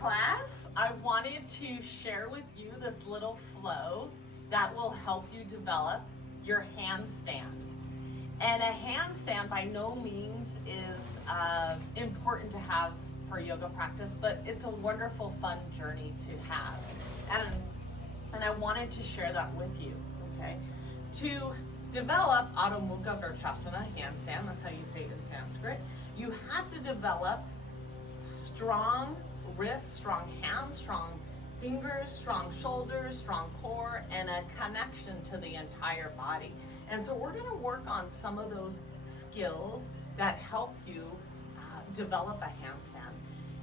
class, I wanted to share with you this little flow that will help you develop your handstand. And a handstand by no means is important to have for yoga practice, but it's a wonderful, fun journey to have. And I wanted to share that with you, okay? To develop Adho Mukha Vrksasana, handstand, that's how you say it in Sanskrit, you have to develop strong wrists, strong hands, strong fingers, strong shoulders, strong core, and a connection to the entire body. And so we're gonna work on some of those skills that help you develop a handstand.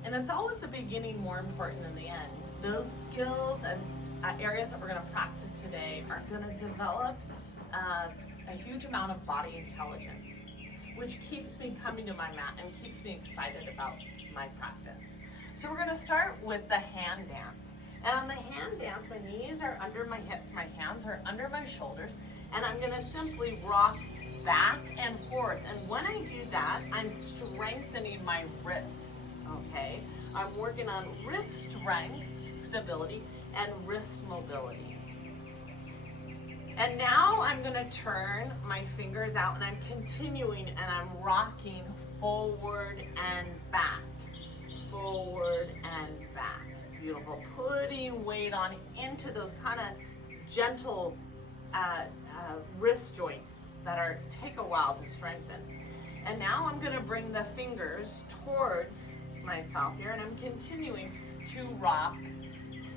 And it's always the beginning more important than the end. Those skills and areas that we're gonna practice today are gonna develop a huge amount of body intelligence, which keeps me coming to my mat and keeps me excited about my practice. So we're gonna start with the hand dance. And on the hand dance, my knees are under my hips, my hands are under my shoulders, and I'm gonna simply rock back and forth. And when I do that, I'm strengthening my wrists, okay? I'm working on wrist strength, stability, and wrist mobility. And now I'm gonna turn my fingers out and I'm continuing and I'm rocking forward and back, forward and back. Beautiful. Putting weight on into those kind of gentle wrist joints that take a while to strengthen. And now I'm gonna bring the fingers towards myself here and I'm continuing to rock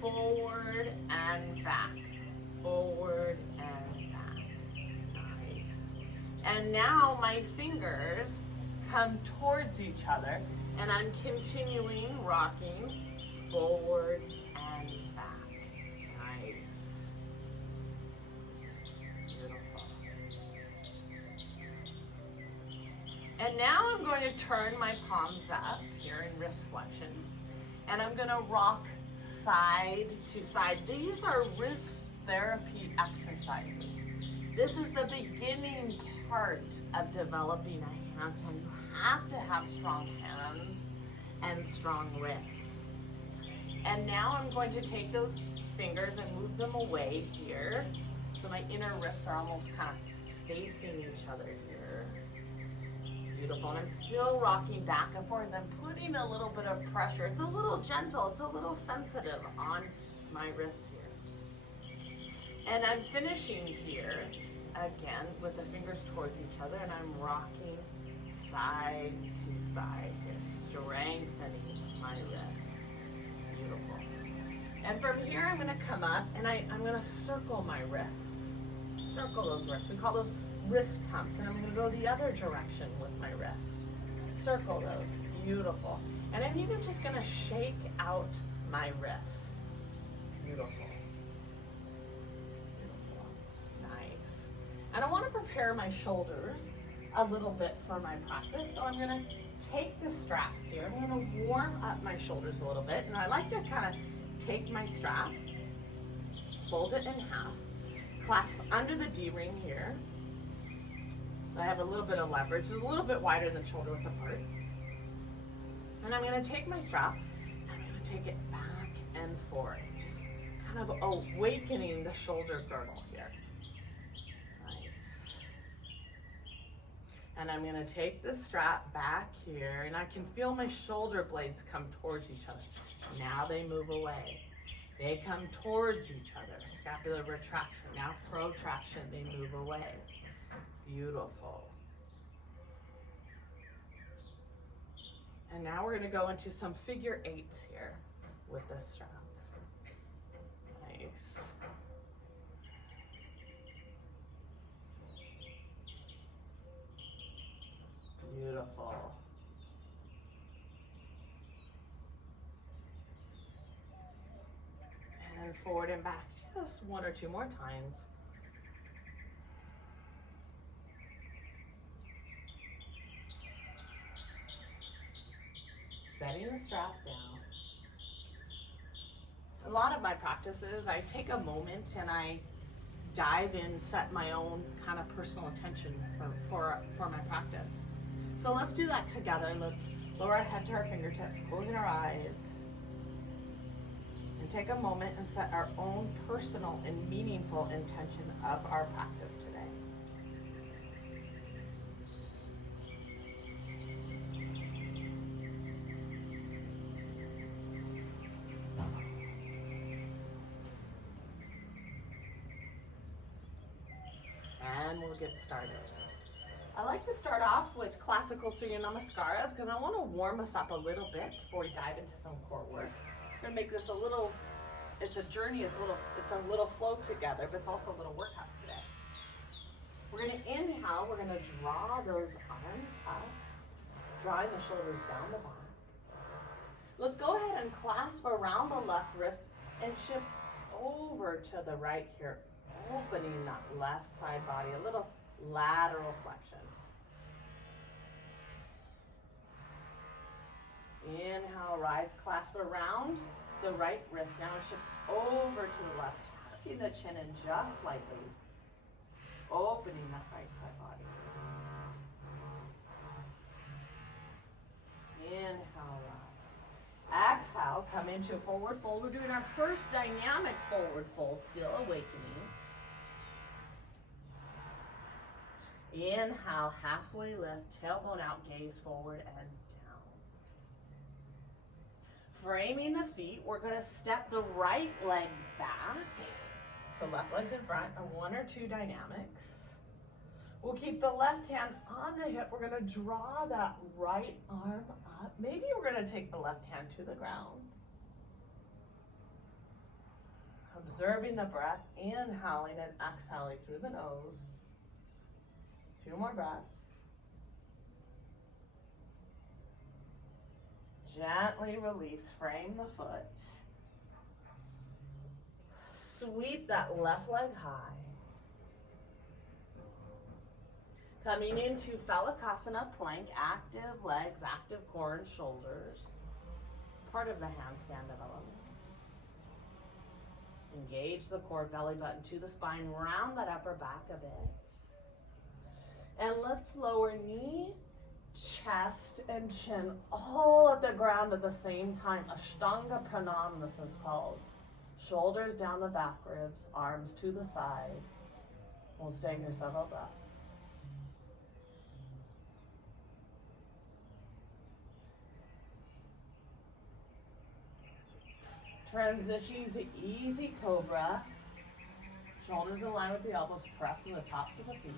forward and back, forward and back. Nice. And now my fingers come towards each other and I'm continuing rocking forward and back. Nice. Beautiful. And now I'm going to turn my palms up here in wrist flexion and I'm going to rock side to side. These are wrist therapy exercises. This is the beginning part of developing a handstand. You have to have strong hands and strong wrists. And now I'm going to take those fingers and move them away here. So my inner wrists are almost kind of facing each other here. Beautiful. And I'm still rocking back and forth. I'm putting a little bit of pressure. It's a little gentle, it's a little sensitive on my wrists here. And I'm finishing here again with the fingers towards each other and I'm rocking side to side here, strengthening my wrists. Beautiful. And from here I'm going to come up and I'm going to circle my wrists. Circle those wrists. We call those wrist pumps. And I'm going to go the other direction with my wrist. Circle those. Beautiful. And I'm even just going to shake out my wrists. Beautiful. Beautiful. Nice. And I want to prepare my shoulders a little bit for my practice. So I'm going to take the straps here. I'm going to warm up my shoulders a little bit. And I like to kind of take my strap, fold it in half, clasp under the D-ring here. So I have a little bit of leverage. It's a little bit wider than shoulder width apart. And I'm going to take my strap and I'm going to take it back and forth. Just kind of awakening the shoulder girdle here. Nice. And I'm going to take the strap back here and I can feel my shoulder blades come towards each other. Now they move away. They come towards each other. Scapular retraction. Now protraction. They move away. Beautiful. And now we're going to go into some figure eights here with this strap. Nice. Beautiful. And forward and back just one or two more times. Setting the strap down. A lot of my practices, I take a moment and I dive in, set my own kind of personal intention for my practice. So let's do that together. Let's lower our head to our fingertips, closing our eyes. And take a moment and set our own personal and meaningful intention of our practice today. And we'll get started. I like to start off with classical Surya Namaskaras because I want to warm us up a little bit before we dive into some core work. We're going to make this a little, it's a journey, it's a little flow together, but it's also a little workout today. We're going to inhale, we're going to draw those arms up, drawing the shoulders down the back. Let's go ahead and clasp around the left wrist and shift over to the right here, opening that left side body, a little lateral flexion. Inhale, rise, clasp around the right wrist. Now shift over to the left, tucking the chin in just slightly, opening that right side body. Inhale, rise. Exhale, come into forward fold. We're doing our first dynamic forward fold, still awakening. Inhale, halfway lift, tailbone out, gaze forward and down. Framing the feet, we're going to step the right leg back. So left leg's in front, and 1 or 2 dynamics. We'll keep the left hand on the hip. We're going to draw that right arm up. Maybe we're going to take the left hand to the ground. Observing the breath, inhaling and exhaling through the nose. 2 more breaths. Gently release, frame the foot. Sweep that left leg high. Coming into Phalakasana plank, active legs, active core and shoulders. Part of the handstand development. Engage the core, belly button to the spine, round that upper back a bit. And let's lower knee, chest, and chin all at the ground at the same time. Ashtanga Pranam, this is called. Shoulders down the back ribs, arms to the side. We'll stay here several breaths. Transitioning to easy cobra. Shoulders in line with the elbows, press on the tops of the feet.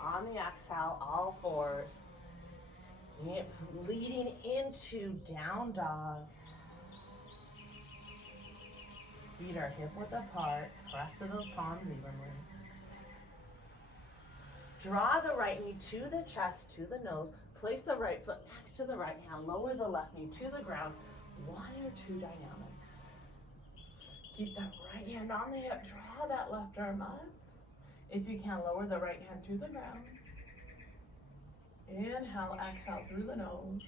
On the exhale, all fours. Leading into down dog. Feet are hip width apart. Press to those palms evenly. Draw the right knee to the chest, to the nose. Place the right foot next to the right hand. Lower the left knee to the ground. 1 or 2 dynamics. Keep that right hand on the hip. Draw that left arm up. If you can, lower the right hand to the ground. Inhale, exhale through the nose.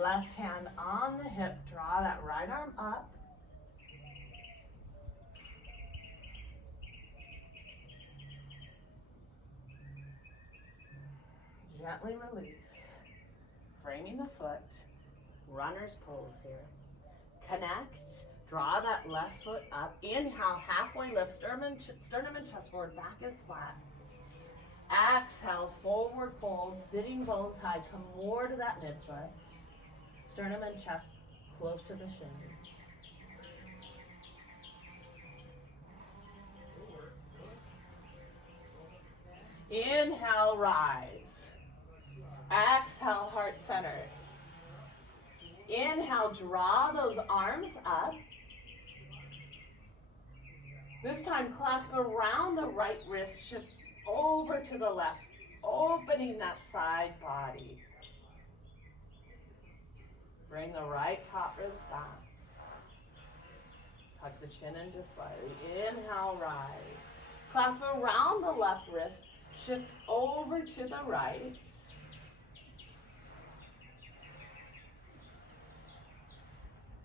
Left hand on the hip. Draw that right arm up. Gently release. Framing the foot. Runner's pose here. Connect. Draw that left foot up. Inhale, halfway lift. Sternum and chest forward. Back is flat. Exhale, forward fold. Sitting bones high. Come more to that midfoot. Sternum and chest close to the shin. Inhale, rise. Exhale, heart centered. Inhale, draw those arms up. This time, clasp around the right wrist, shift over to the left, opening that side body. Bring the right top ribs back. Tuck the chin in just slightly. Inhale, rise. Clasp around the left wrist, shift over to the right.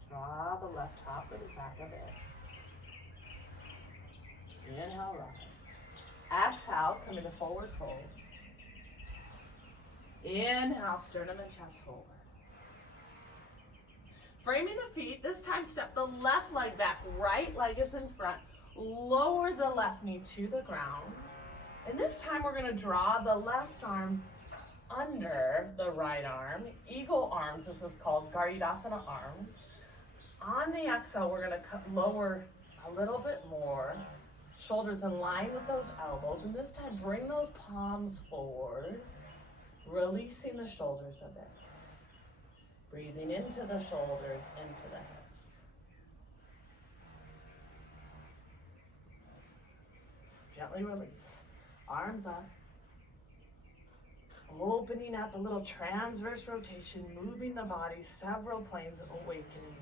Draw the left top ribs back a bit. Inhale, rise. Exhale, come into forward fold. Inhale, sternum and chest forward. Framing the feet, this time step the left leg back, right leg is in front. Lower the left knee to the ground. And this time we're gonna draw the left arm under the right arm. Eagle arms, this is called Garudasana arms. On the exhale, we're gonna lower a little bit more. Shoulders in line with those elbows. And this time, bring those palms forward, releasing the shoulders a bit. Breathing into the shoulders, into the hips. Gently release. Arms up. Opening up a little transverse rotation, moving the body several planes, awakening.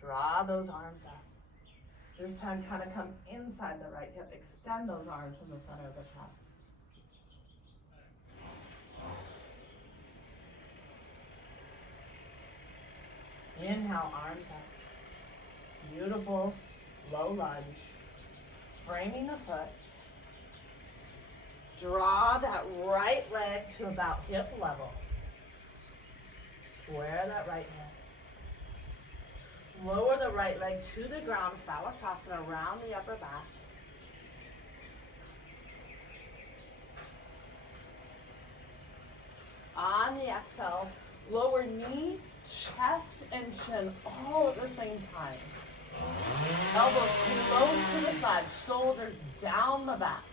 Draw those arms up. This time kind of come inside the right hip. Extend those arms from the center of the chest. Inhale, arms up. Beautiful, low lunge. Framing the foot. Draw that right leg to about hip level. Square that right leg. Lower the right leg to the ground, Phalakasana around the upper back. On the exhale, lower knee, chest, and chin all at the same time. Elbows close to the side, shoulders down the back.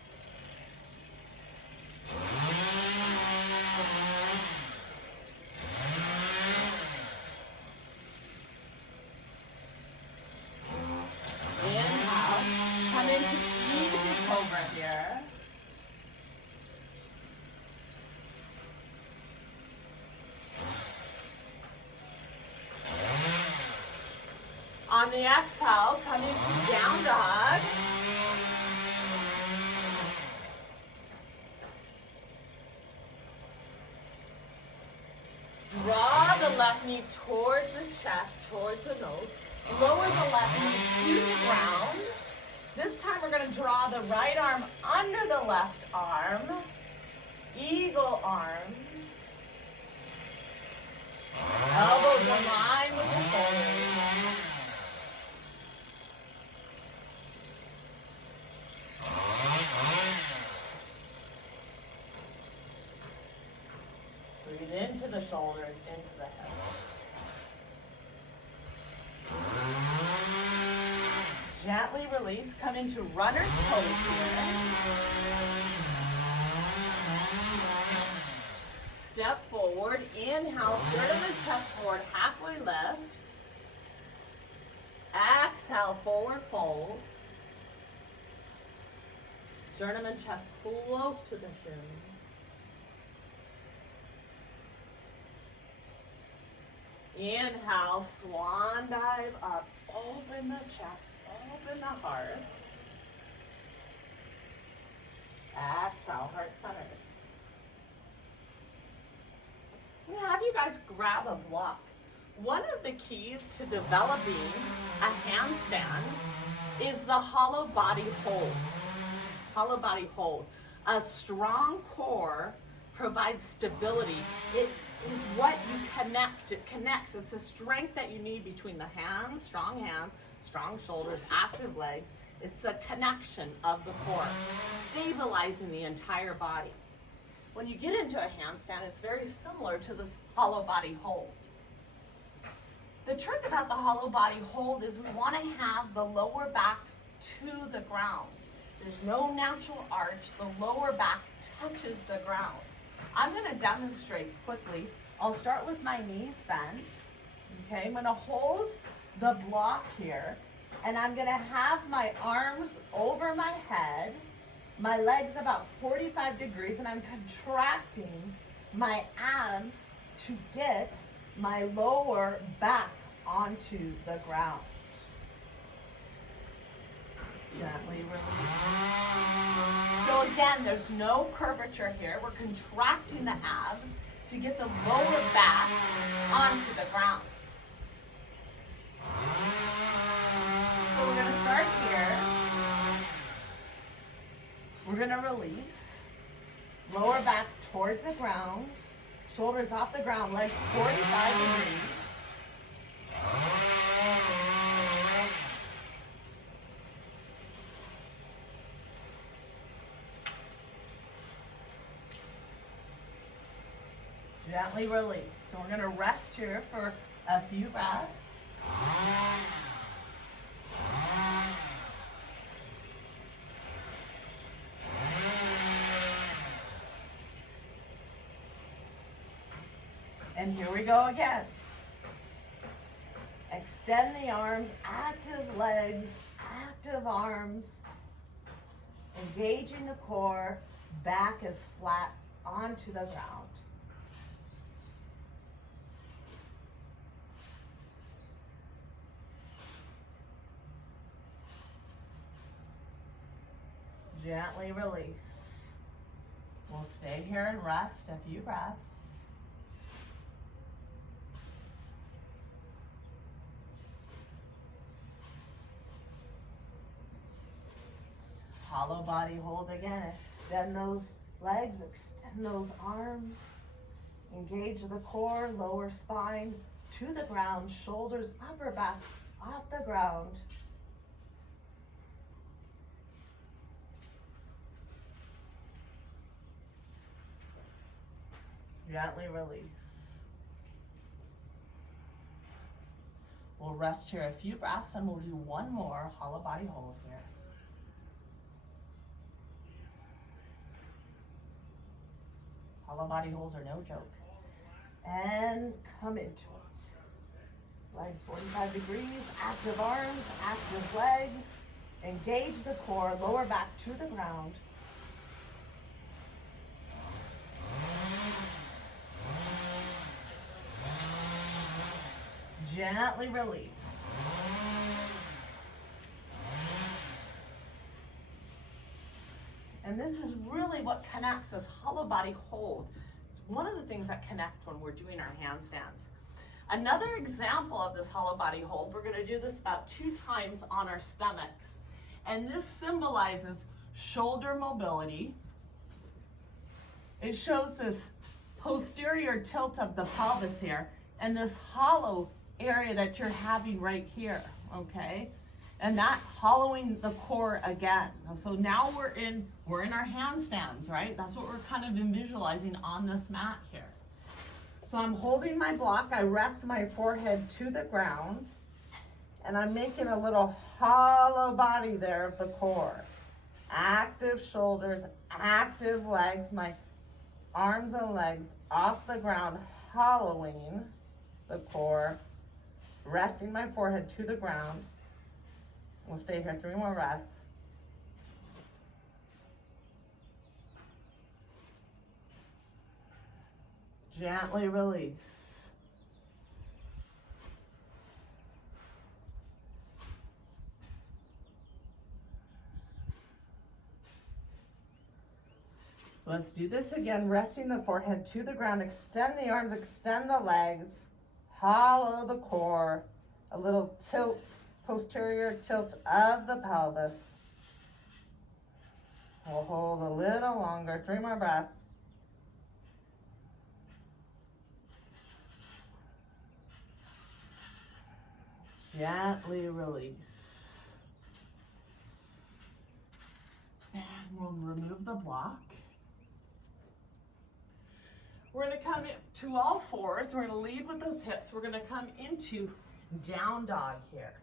Inhale, come into easy cobra here. On the exhale, come into down dog. Draw the left knee towards the chest, towards the nose. Lower the left knee to the ground. This time we're going to draw the right arm under the left arm. Eagle arms. Elbows in line with the shoulders. Breathe into the shoulders, into the hips. Gently release, come into runner's pose here. Step forward, inhale, sternum and chest forward, halfway lift. Exhale, forward fold. Sternum and chest close to the shins. Inhale, swan dive up, open the chest, open the heart. Exhale, heart centered. I'm going to have you guys grab a block. One of the keys to developing a handstand is the hollow body hold. Hollow body hold. A strong core provides stability. It is what you connect. It connects. It's the strength that you need between the hands, strong shoulders, active legs. It's a connection of the core, stabilizing the entire body. When you get into a handstand, it's very similar to this hollow body hold. The trick about the hollow body hold is we want to have the lower back to the ground. There's no natural arch. The lower back touches the ground. I'm going to demonstrate quickly. I'll start with my knees bent. Okay, I'm going to hold the block here, and I'm going to have my arms over my head, my legs about 45 degrees, and I'm contracting my abs to get my lower back onto the ground. Gently release. So again, there's no curvature here. We're contracting the abs to get the lower back onto the ground. So we're going to start here. We're We're gonna release. Lower back towards the ground. Shoulders off the ground, legs 45 degrees. Gently release. So we're gonna rest here for a few breaths. And here we go again. Extend the arms, active legs, active arms. Engaging the core, back is flat onto the ground. Gently release. We'll stay here and rest a few breaths. Hollow body hold again. Extend those legs, extend those arms. Engage the core, lower spine to the ground, shoulders, upper back off the ground. Gently release. We'll rest here a few breaths and we'll do one more hollow body hold here. Hollow body holds are no joke. And come into it. Legs 45 degrees, active arms, active legs. Engage the core, lower back to the ground. Gently release. And this is really what connects this hollow body hold. It's one of the things that connect when we're doing our handstands. Another example of this hollow body hold, we're gonna do this about 2 times on our stomachs. And this symbolizes shoulder mobility. It shows this posterior tilt of the pelvis here and this hollow area that you're having right here, okay? And that hollowing the core again. So now we're in our handstands, right? That's what we're kind of visualizing on this mat here. So I'm holding my block, I rest my forehead to the ground, and I'm making a little hollow body there of the core. Active shoulders, active legs, my arms and legs off the ground, hollowing the core, resting my forehead to the ground. We'll stay here 3 more rests. Gently release. Let's do this again, resting the forehead to the ground. Extend the arms, extend the legs, hollow the core, a little tilt, posterior tilt of the pelvis. We'll hold a little longer, 3 more breaths. Gently release. And we'll remove the block. We're gonna come to all fours. We're gonna lead with those hips. We're gonna come into down dog here.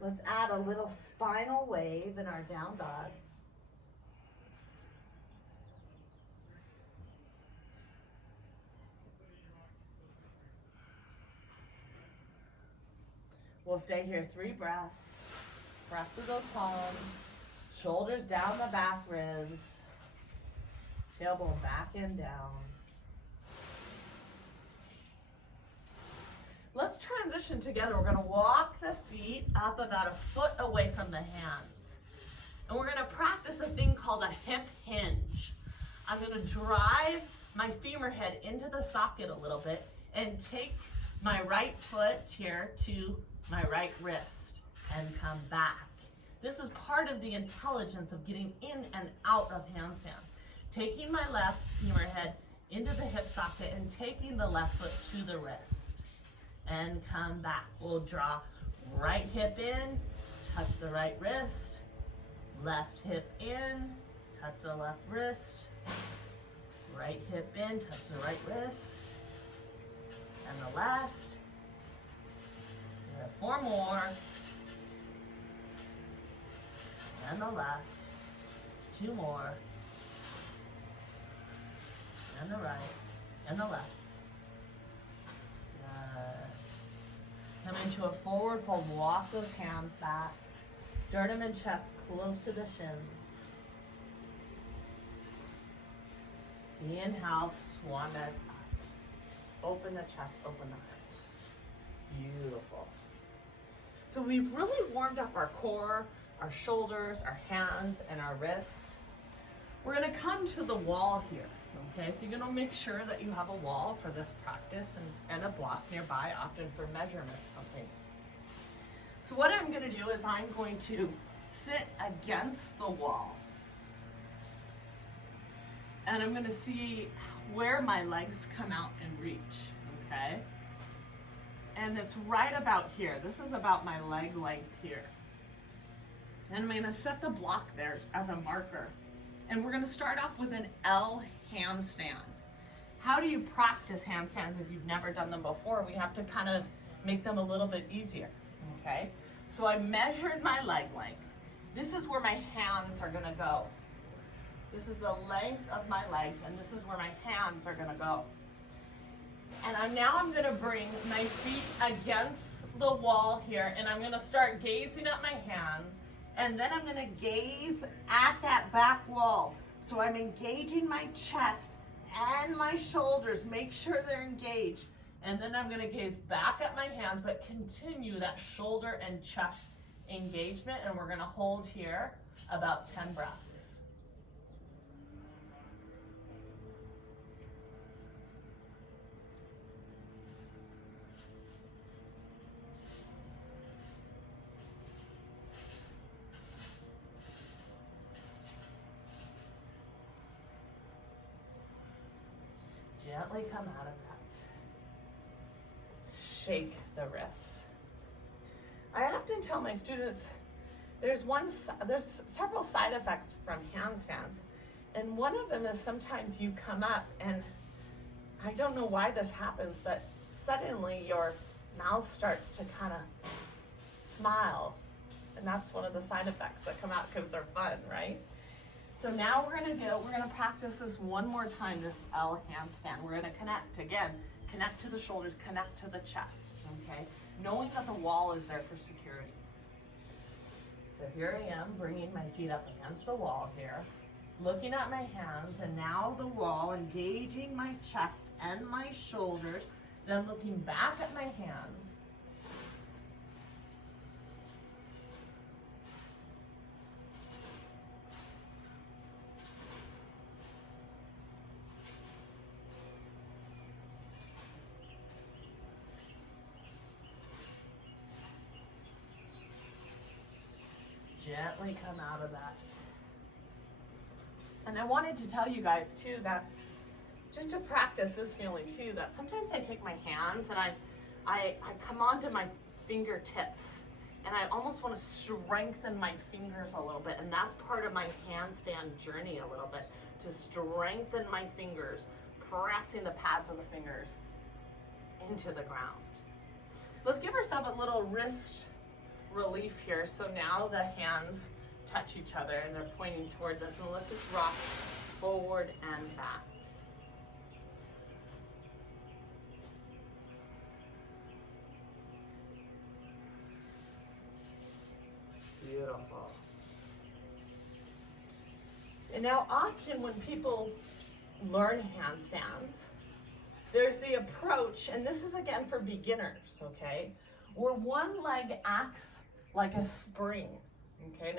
Let's add a little spinal wave in our down dog. We'll stay here 3 breaths. Press through those palms. Shoulders down the back ribs. Tailbone back and down. Let's transition together. We're going to walk the feet up about 1 foot away from the hands. And we're going to practice a thing called a hip hinge. I'm going to drive my femur head into the socket a little bit and take my right foot here to my right wrist and come back. This is part of the intelligence of getting in and out of handstands. Taking my left femur head into the hip socket and taking the left foot to the wrist. And come back. We'll draw right hip in, touch the right wrist, left hip in, touch the left wrist, right hip in, touch the right wrist, and the left. We have 4 more. And the left. 2 more. And the right. And the left. Come into a forward fold. Walk those hands back. Sternum and chest close to the shins. Inhale, swan neck. Open the chest, open the heart. Beautiful. So we've really warmed up our core, our shoulders, our hands, and our wrists. We're going to come to the wall here. Okay, so you're going to make sure that you have a wall for this practice and a block nearby, often for measurements on things. So what I'm going to do is I'm going to sit against the wall. And I'm going to see where my legs come out and reach, okay? And it's right about here. This is about my leg length here. And I'm going to set the block there as a marker. And we're going to start off with an L handstand. How do you practice handstands if you've never done them before? We have to kind of make them a little bit easier, okay? So I measured my leg length. This is where my hands are going to go. This is the length of my legs, and this is where my hands are going to go. And I'm going to bring my feet against the wall here, and I'm going to start gazing at my hands, and then I'm going to gaze at that back wall. So I'm engaging my chest and my shoulders. Make sure they're engaged. And then I'm going to gaze back at my hands, but continue that shoulder and chest engagement, and we're going to hold here about 10 breaths. Gently come out of that. Shake the wrists. I often tell my students there's several side effects from handstands, and one of them is sometimes you come up and I don't know why this happens, but suddenly your mouth starts to kind of smile, and that's one of the side effects that come out because they're fun, right? So now we're gonna practice this one more time, this L handstand. We're gonna connect, again, connect to the shoulders, connect to the chest, okay? Knowing that the wall is there for security. So here I am, bringing my feet up against the wall here, looking at my hands, and now the wall, engaging my chest and my shoulders, then looking back at my hands. Gently come out of that. And I wanted to tell you guys too that just to practice this feeling too, that sometimes I take my hands and I come onto my fingertips and I almost want to strengthen my fingers a little bit, and that's part of my handstand journey a little bit, to strengthen my fingers, pressing the pads of the fingers into the ground. Let's give ourselves a little wrist relief here. So now the hands touch each other and they're pointing towards us, and let's just rock forward and back. Beautiful. And now often when people learn handstands, there's the approach, and this is again for beginners, okay, where one leg acts like a spring, okay?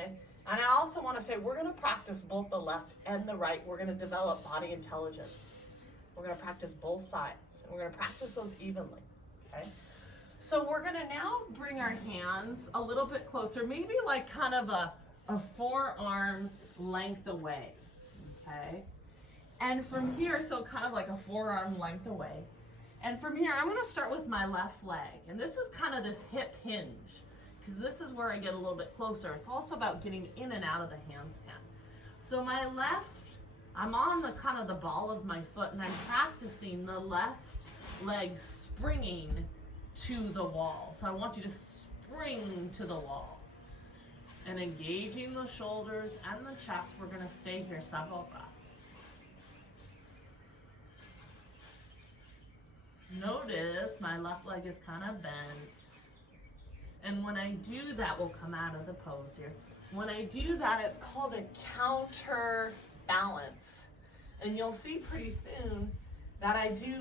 And I also want to say we're going to practice both the left and the right. We're going to develop body intelligence. We're going to practice both sides, and we're going to practice those evenly, okay? So we're gonna now bring our hands a little bit closer, maybe like kind of a forearm length away, okay? And from here, so kind of like a forearm length away. And from here, I'm gonna start with my left leg. And this is kind of this hip hinge, because this is where I get a little bit closer. It's also about getting in and out of the handstand. So my left, I'm on the kind of the ball of my foot, and I'm practicing the left leg springing to the wall. So I want you to spring to the wall. And engaging the shoulders and the chest, we're gonna stay here several breaths. Notice my left leg is kind of bent. And when I do that, we'll come out of the pose here. When I do that, it's called a counter balance. And you'll see pretty soon that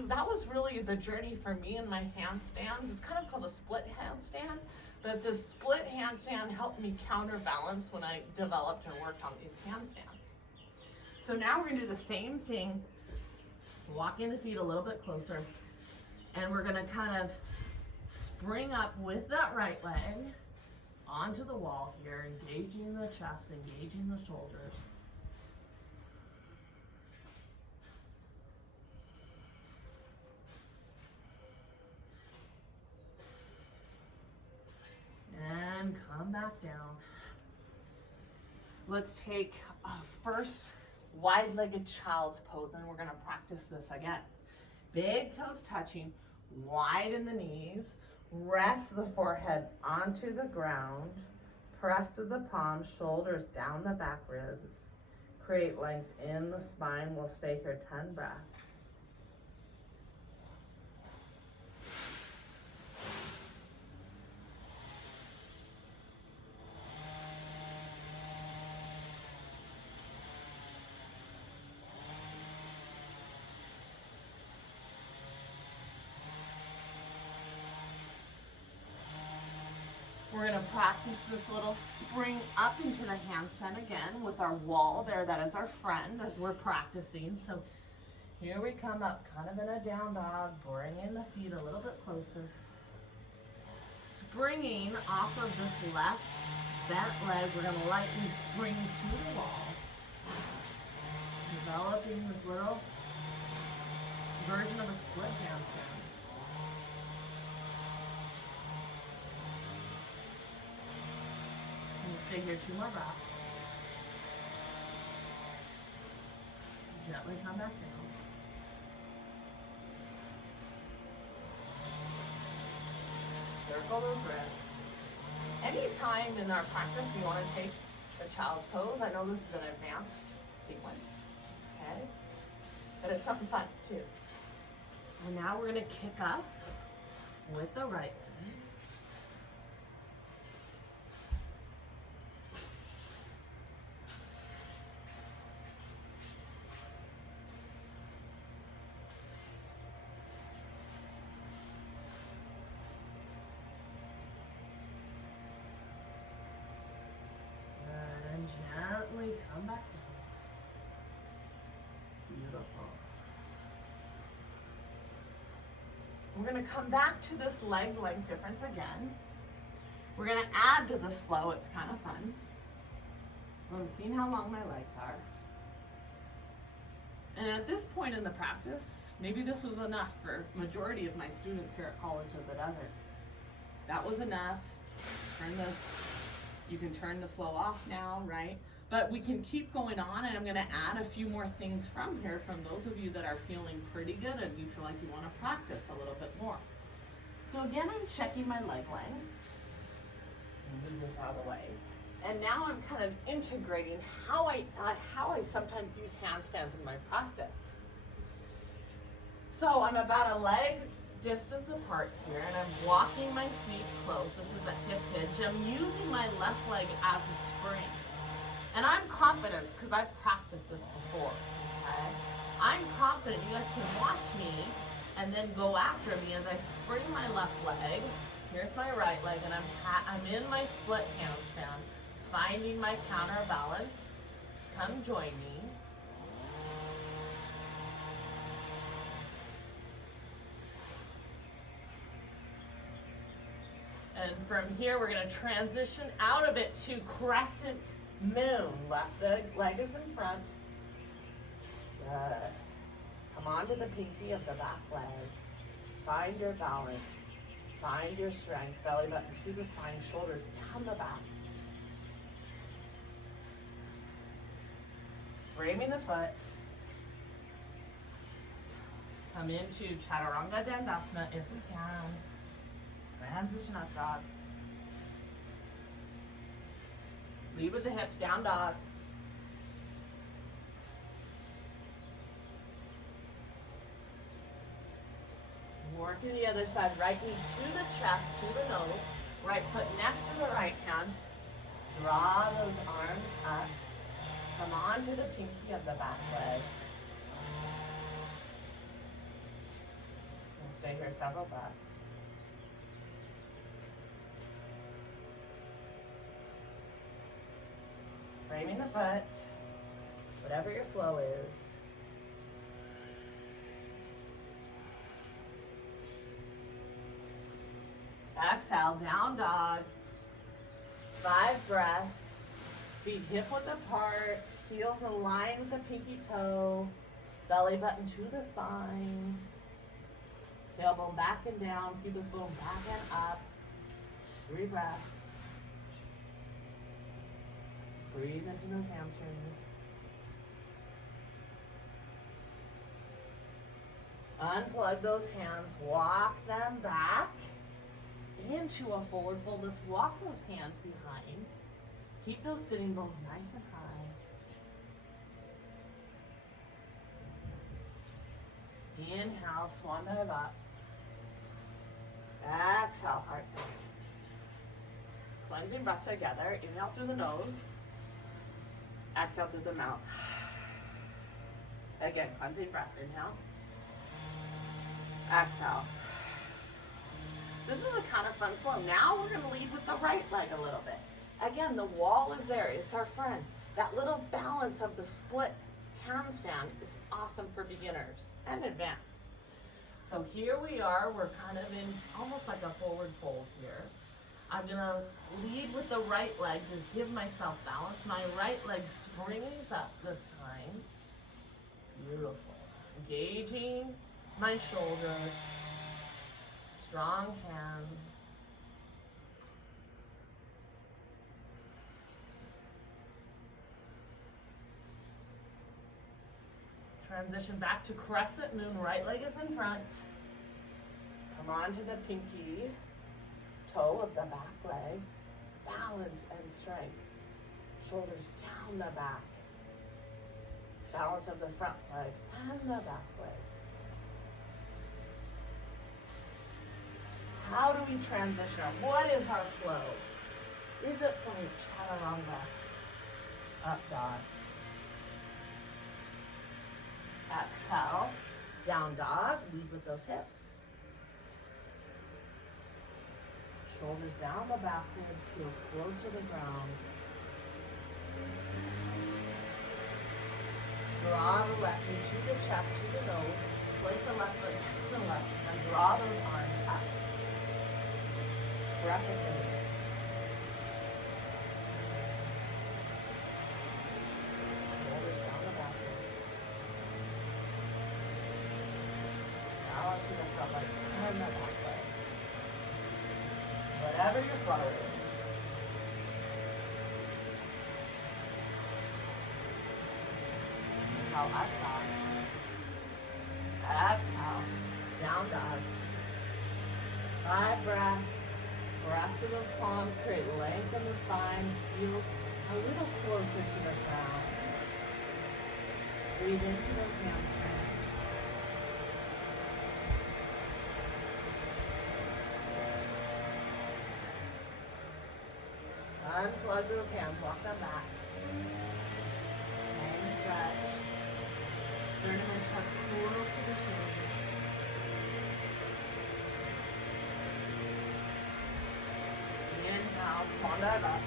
that was really the journey for me in my handstands. It's kind of called a split handstand, but this split handstand helped me counterbalance when I developed or worked on these handstands. So now we're gonna do the same thing, walking the feet a little bit closer, and we're gonna kind of spring up with that right leg onto the wall here, engaging the chest, engaging the shoulders. And come back down. Let's take a first wide-legged child's pose, and we're gonna practice this again. Big toes touching, widen the knees, rest the forehead onto the ground, press to the palms, shoulders down the back ribs. Create length in the spine. We'll stay here 10 breaths. We're going to practice this little spring up into the handstand again with our wall there. That is our friend as we're practicing. So here we come up kind of in a down dog, bringing the feet a little bit closer. Springing off of this left bent leg, we're going to lightly spring to the wall. Developing this little version of a split handstand. Stay here 2 more breaths. Gently come back down. Circle those wrists. Anytime in our practice we want to take the child's pose, I know this is an advanced sequence, okay? But it's something fun too. And now we're going to kick up with the right leg. Gently come back down. Beautiful. We're going to come back to this leg length difference again. We're going to add to this flow. It's kind of fun. I'm seeing how long my legs are. And at this point in the practice, maybe this was enough for majority of my students here at College of the Desert. That was enough. You can turn the flow off now, right? But we can keep going on, and I'm going to add a few more things from here from those of you that are feeling pretty good and you feel like you want to practice a little bit more. So again, I'm checking my leg length. Move this out of the way. And now I'm kind of integrating how I sometimes use handstands in my practice. So I'm about a leg distance apart here, and I'm walking my feet close. This is a hip hinge. I'm using my left leg as a spring. And I'm confident because I've practiced this before, okay? I'm confident you guys can watch me and then go after me as I spring my left leg. Here's my right leg, and I'm in my split handstand, finding my counterbalance. Come join me. And from here, we're going to transition out of it to crescent moon. Left leg is in front. Good. Come onto the pinky of the back leg. Find your balance. Find your strength. Belly button to the spine, shoulders down the back. Framing the foot. Come into Chaturanga Dandasana if we can. Transition up dog. Lead with the hips, down dog. Working the other side, right knee to the chest, to the nose. Right foot next to the right hand. Draw those arms up. Come on to the pinky of the back leg. We'll stay here several breaths. Framing the foot, whatever your flow is. Exhale, down dog. 5 breaths. Feet hip width apart. Heels aligned with the pinky toe. Belly button to the spine. Tailbone back and down. Pubis bone back and up. 3 breaths. Breathe into those hamstrings. Unplug those hands. Walk them back into a forward fold. Let's walk those hands behind. Keep those sitting bones nice and high. Inhale, swan dive up. Exhale, heart center. Cleansing breaths together. Inhale through the nose. Exhale through the mouth. Again, cleansing breath. Inhale. Exhale. So this is a kind of fun flow. Now we're going to lead with the right leg a little bit. Again, the wall is there. It's our friend. That little balance of the split handstand is awesome for beginners and advanced. So here we are. We're kind of in almost like a forward fold here. I'm going to lead with the right leg to give myself balance. My right leg springs up this time. Beautiful. Engaging my shoulders. Strong hands. Transition back to crescent moon. Right leg is in front. Come on to the pinky toe of the back leg. Balance and strength. Shoulders down the back. Balance of the front leg and the back leg. How do we transition? What is our flow? Is it plank, chaturanga, up dog? Exhale, down dog, lead with those hips. Shoulders down the back, hands, heels close to the ground. Draw the left knee to the chest, to the nose. Place the left foot next to the left, and draw those arms up. Crescent moon. Shoulders down the back. Balance in the front leg and the back leg. Whatever your flow is. Inhale, up dog. Exhale, down dog. 5 breaths. Press to those palms, create length in the spine, heels a little closer to the ground. Breathe into those hamstrings. Unplug those hands, walk them back. And stretch. Sternum and chest close to the shoulders. Inhale, swan dive up.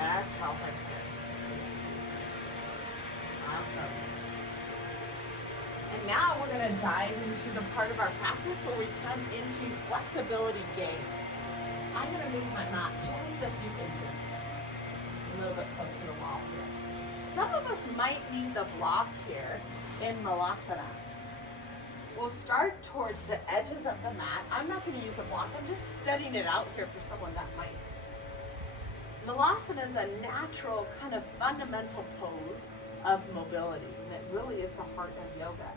Exhale, handstand. Awesome. And now we're going to dive into the part of our practice where we come into flexibility gains. I'm going to move my mat just a few inches, a little bit close to the wall here. Some of us might need the block here in Malasana. We'll start towards the edges of the mat. I'm not going to use a block. I'm just studying it out here for someone that might. Malasana is a natural kind of fundamental pose of mobility, and it really is the heart of yoga.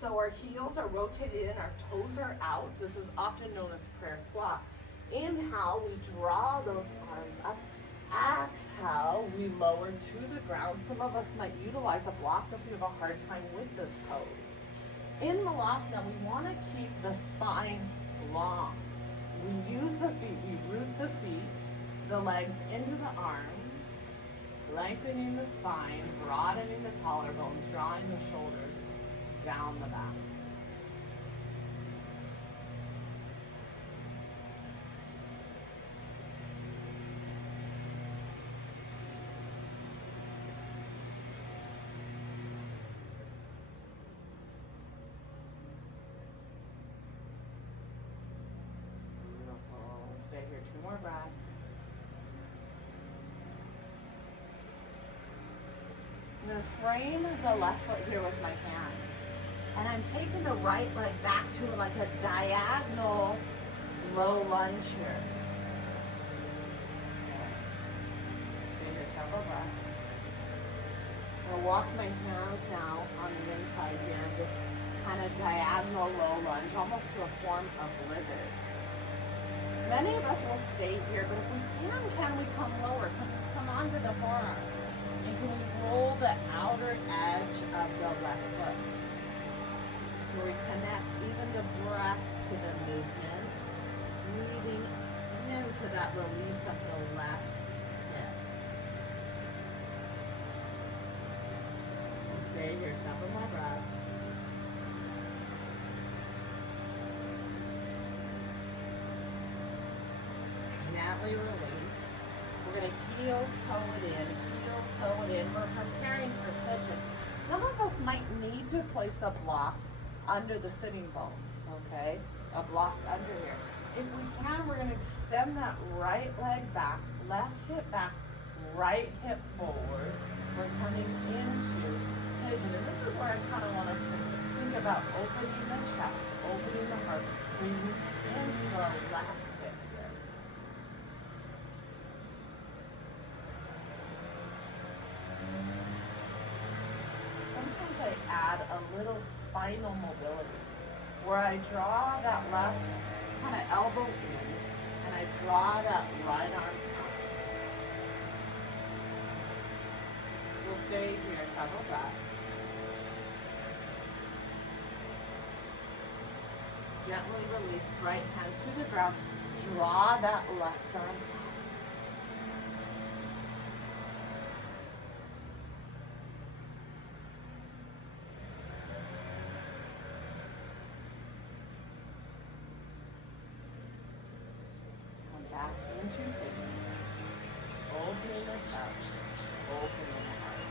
So our heels are rotated in, our toes are out. This is often known as prayer squat. Inhale, we draw those arms up. Exhale, we lower to the ground. Some of us might utilize a block if you have a hard time with this pose. In Malasana, we want to keep the spine long. We use the feet, we root the feet, the legs into the arms, lengthening the spine, broadening the collarbones, drawing the shoulders down the back. Beautiful. Stay here, 2 more breaths. I'm going to frame the left foot here with my hands. And I'm taking the right leg back to like a diagonal low lunge here. Stay here several breaths. I'm going to walk my hands now on the inside here, this kind of diagonal low lunge, almost to a form of lizard. Many of us will stay here, but if we can we come lower? Come onto the forearms. And can we roll the outer edge of the left foot? Can we connect even the breath to the movement, breathing into that release of the left hip. We'll stay here, several more breaths. Gently release. We're going to heel toe it in. Toe it in. We're preparing for pigeon. Some of us might need to place a block under the sitting bones, okay? A block under here. If we can, we're going to extend that right leg back, left hip back, right hip forward. We're coming into pigeon. And this is where I kind of want us to think about opening the chest, opening the heart, breathing into the left hip here. I add a little spinal mobility where I draw that left kind of elbow in and I draw that right arm out. We'll stay here several breaths. Gently release right hand to the ground. Draw that left arm out. Back into pigeon, opening the chest, opening the heart.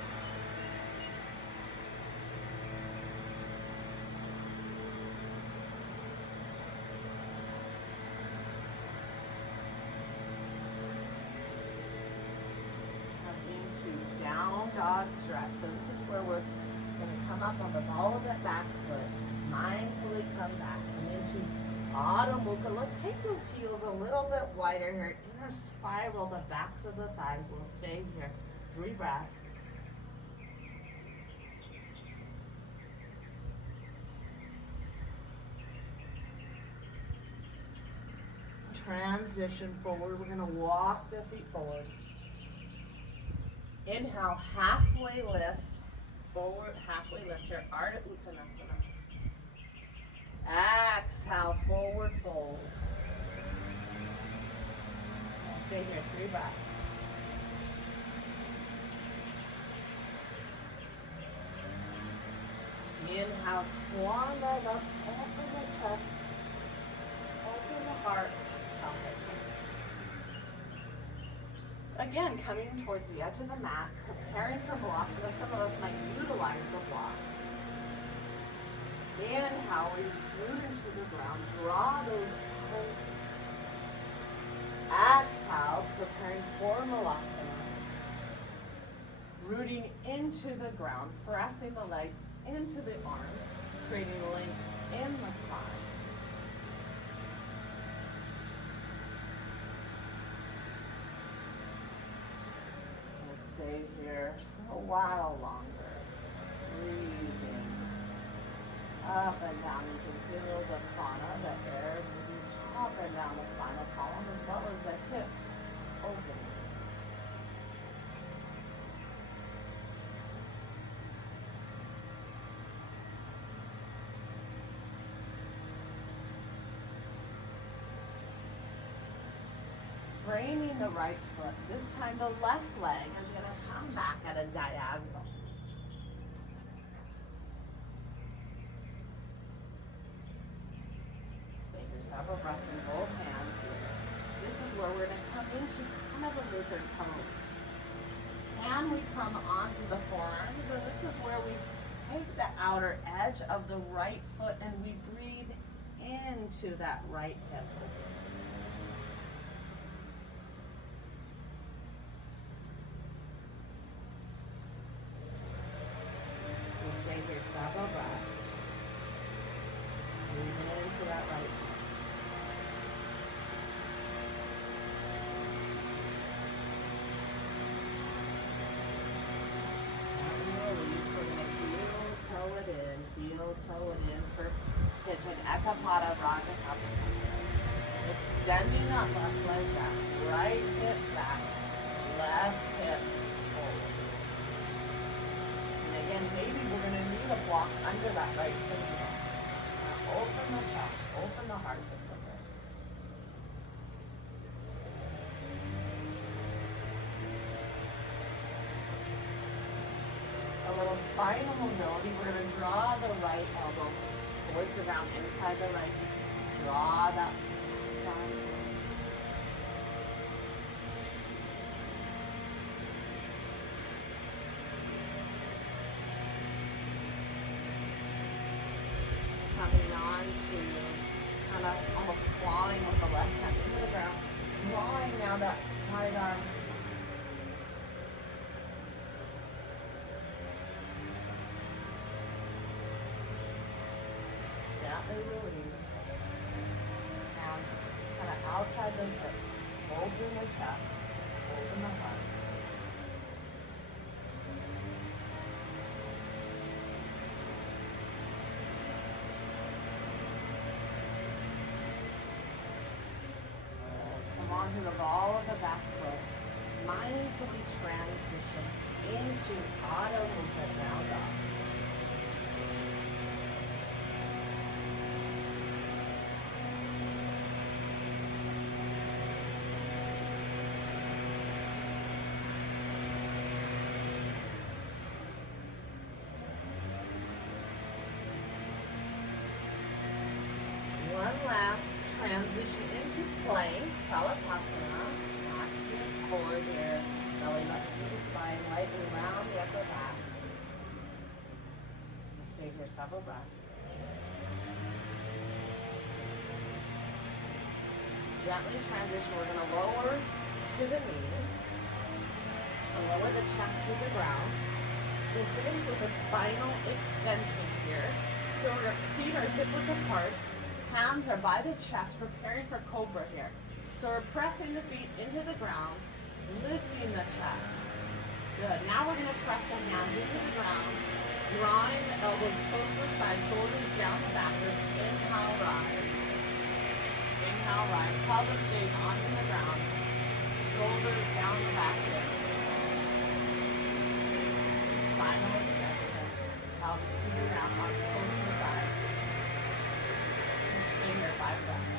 Come into down dog stretch. So this is where we're going to come up on the ball of that back foot, mindfully come back, come into Adho Mukha. Let's take those heels a little bit wider here. Inner spiral the backs of the thighs. We'll stay here. 3 breaths. Transition forward. We're going to walk the feet forward. Inhale, halfway lift. Forward, halfway lift here. Ardha Uttanasana. Exhale, forward fold. Stay here, 3 breaths. Inhale, swan leg up, open the chest, open the heart. Exhale, again, coming towards the edge of the mat, preparing for Malasana. Some of us might utilize the block. Inhale, we root into the ground. Draw those arms. Exhale, preparing for Malasana. Rooting into the ground, pressing the legs into the arms, creating length in the spine. We'll stay here for a while longer. Breathing up and down. You can feel the prana, the air moving up and down the spinal column, as well as the hips opening. Framing the right foot. This time the left leg is going to come back at a diagonal. Save your several breaths in both hands here. This is where we're going to come into kind of a lizard pose. And we come onto the forearms, and this is where we take the outer edge of the right foot and we breathe into that right hip. Stay here several breaths. Breathing into that right foot. And release. We're going to heel toe it in for pigeon Ekapada Raja Kapha. Extending that left leg back, right hip back, left hip forward. Again, maybe we're going to need a block under that right foot. Open the chest, open the heart just a bit. A little spinal mobility. We're going to draw the right elbow towards the ground, inside the right knee. Draw that down. Coming on to kind of almost clawing with the left hand into the ground, drawing now that right arm. Gently release. Hands kind of outside those hips. Open the chest, open the heart. Onto the ball of the back foot, mindfully transition into Adho Mukha down dog. One last transition into plank, Kalapasana. Back to the core here. Belly button to the spine, lightly round the upper back. Stay here several breaths. Gently transition. We're going to lower to the knees. And lower the chest to the ground. We'll finish with a spinal extension here. So our feet are hip width apart. Hands are by the chest, preparing for cobra here. So we're pressing the feet into the ground, lifting the chest. Good. Now we're going to press the hands into the ground, drawing the elbows close to the side, shoulders down and backwards. Inhale, rise. Inhale, rise. Pelvis stays onto the ground. Shoulders down the backwards. Final extension. Pelvis to the ground, arms close to the side. Stay here 5 breaths.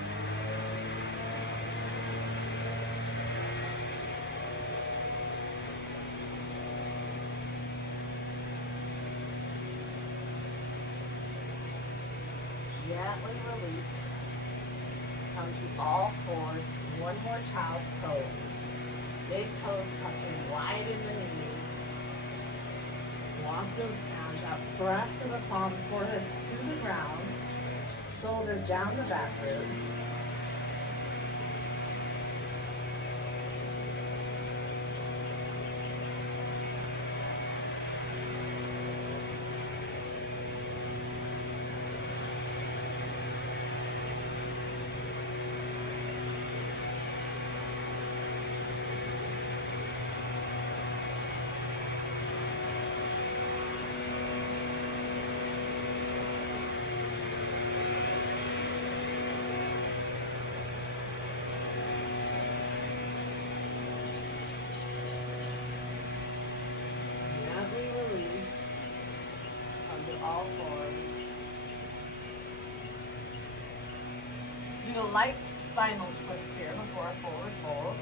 Gently release. Come to all fours. One more child's pose. Big toes touching wide in the knees. Walk those hands up, press to the palms, foreheads to the ground, shoulders down the back rib. All forward. Do a light spinal twist here before a forward fold.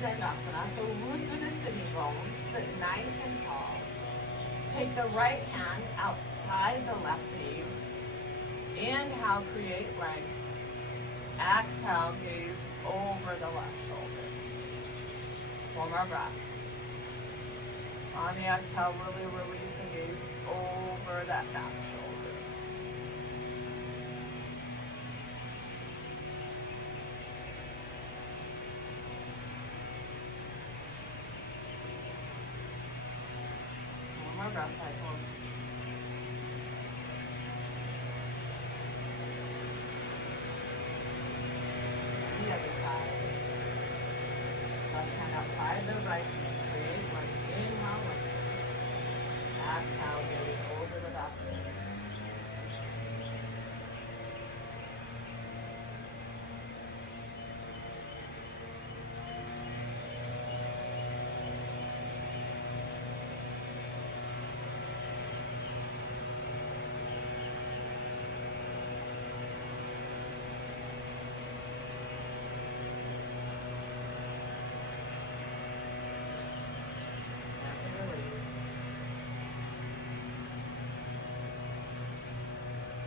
Dandasana, so root through the sitting bones, sit nice and tall. Take the right hand outside the left knee. Inhale, create length. Exhale, gaze over the left shoulder. One more breath. On the exhale, really release and gaze over that back shoulder. One more breath cycle. The other side. Left hand outside the right knee. Create one. Inhale, one. Exhale, gaze over the back knee.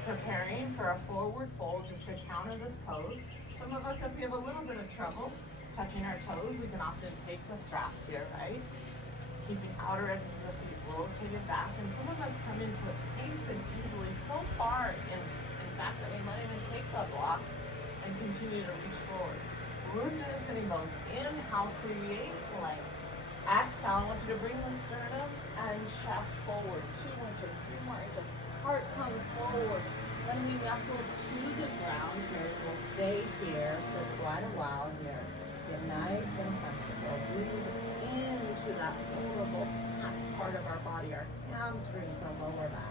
Preparing for a forward fold just to counter this pose. Some of us, if we have a little bit of trouble touching our toes, we can often take the strap here, right? Keeping outer edges of the feet rotated back. And some of us come into it nice and easily so far in fact that we might even take the block and continue to reach forward. Root to the sitting bones. Inhale, create length. Exhale, I want you to bring the sternum and chest forward. 2 inches, 3 more inches. Heart comes forward. When we nestle to the ground here, we'll stay here for quite a while here. Get nice and comfortable. Breathe into that vulnerable part of our body, our hamstrings, the lower back.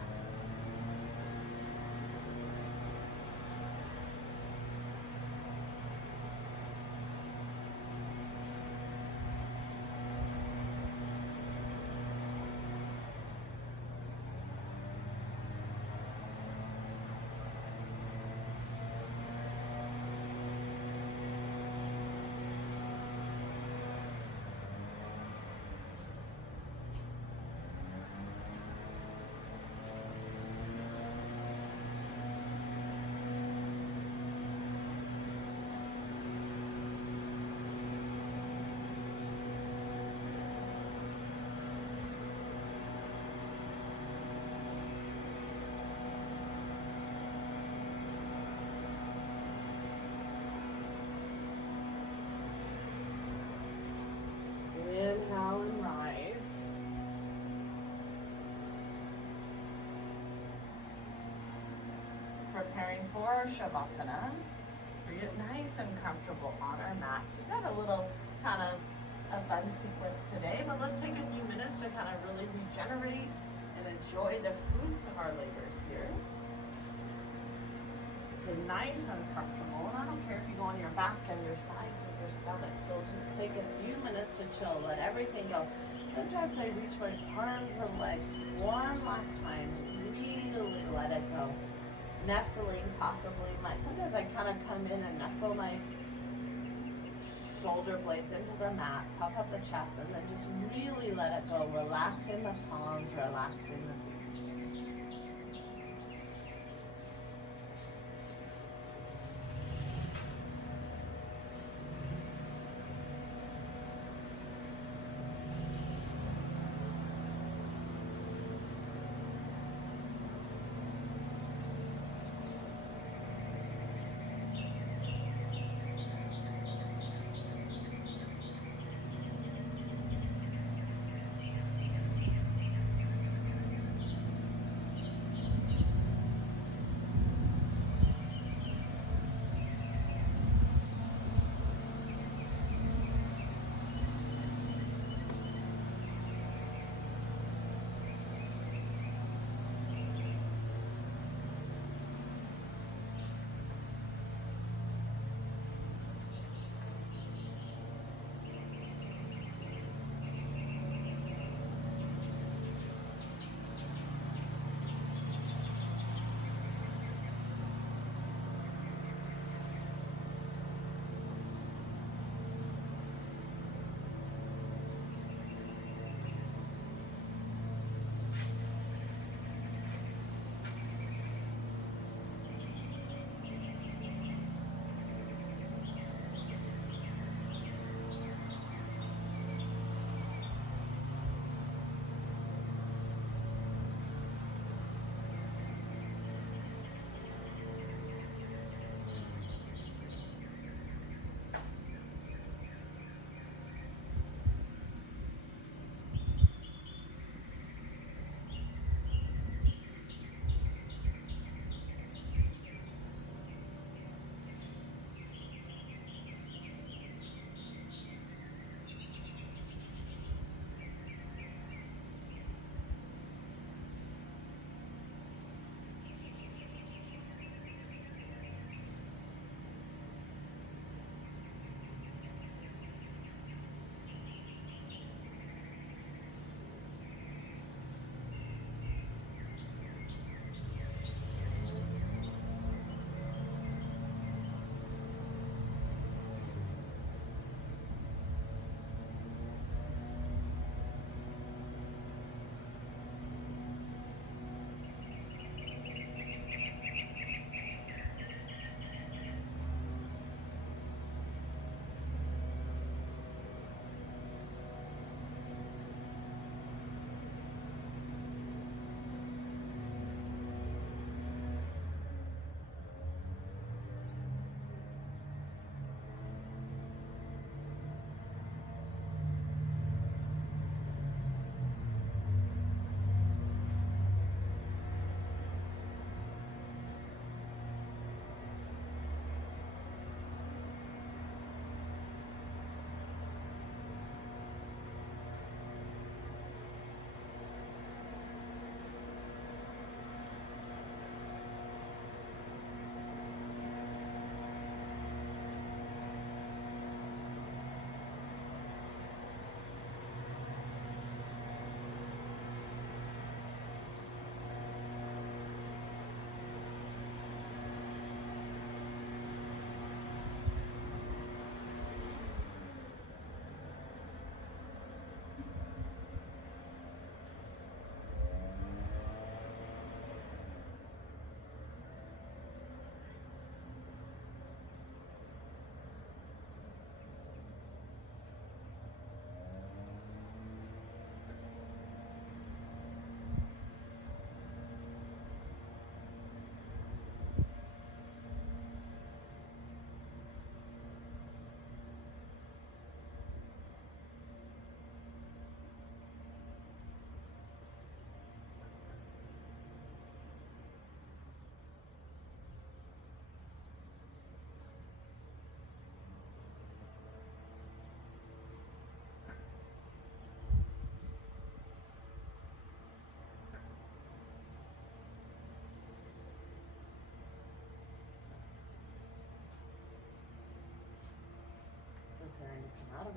Inhale and rise. Preparing for Shavasana. We get nice and comfortable on our mats. We've got a little kind of a fun sequence today, but let's take a few minutes to kind of really regenerate and enjoy the fruits of our labors here. Get nice and comfortable, and I don't care if you go on your back and your sides of your stomach, so let's just take a few minutes to chill, let everything go. Sometimes I reach my arms and legs one last time, really let it go. Nestling possibly, sometimes I kind of come in and nestle my shoulder blades into the mat, puff up the chest, and then just really let it go, relaxing the palms, relaxing the feet.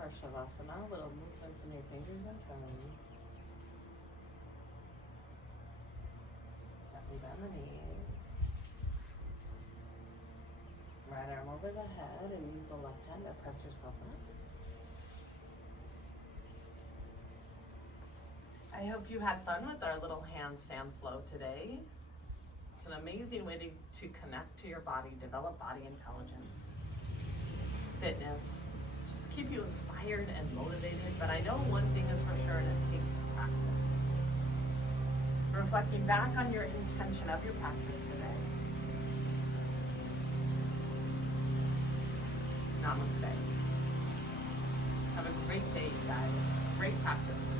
or Shavasana, little movements in your fingers and toes. Gently bend the knees. Right arm over the head and use the left hand to press yourself up. I hope you had fun with our little handstand flow today. It's an amazing way to connect to your body, develop body intelligence, fitness, just keep you inspired and motivated. But I know one thing is for sure, and it takes practice. Reflecting back on your intention of your practice today. Namaste. Have a great day, you guys. Great practice today.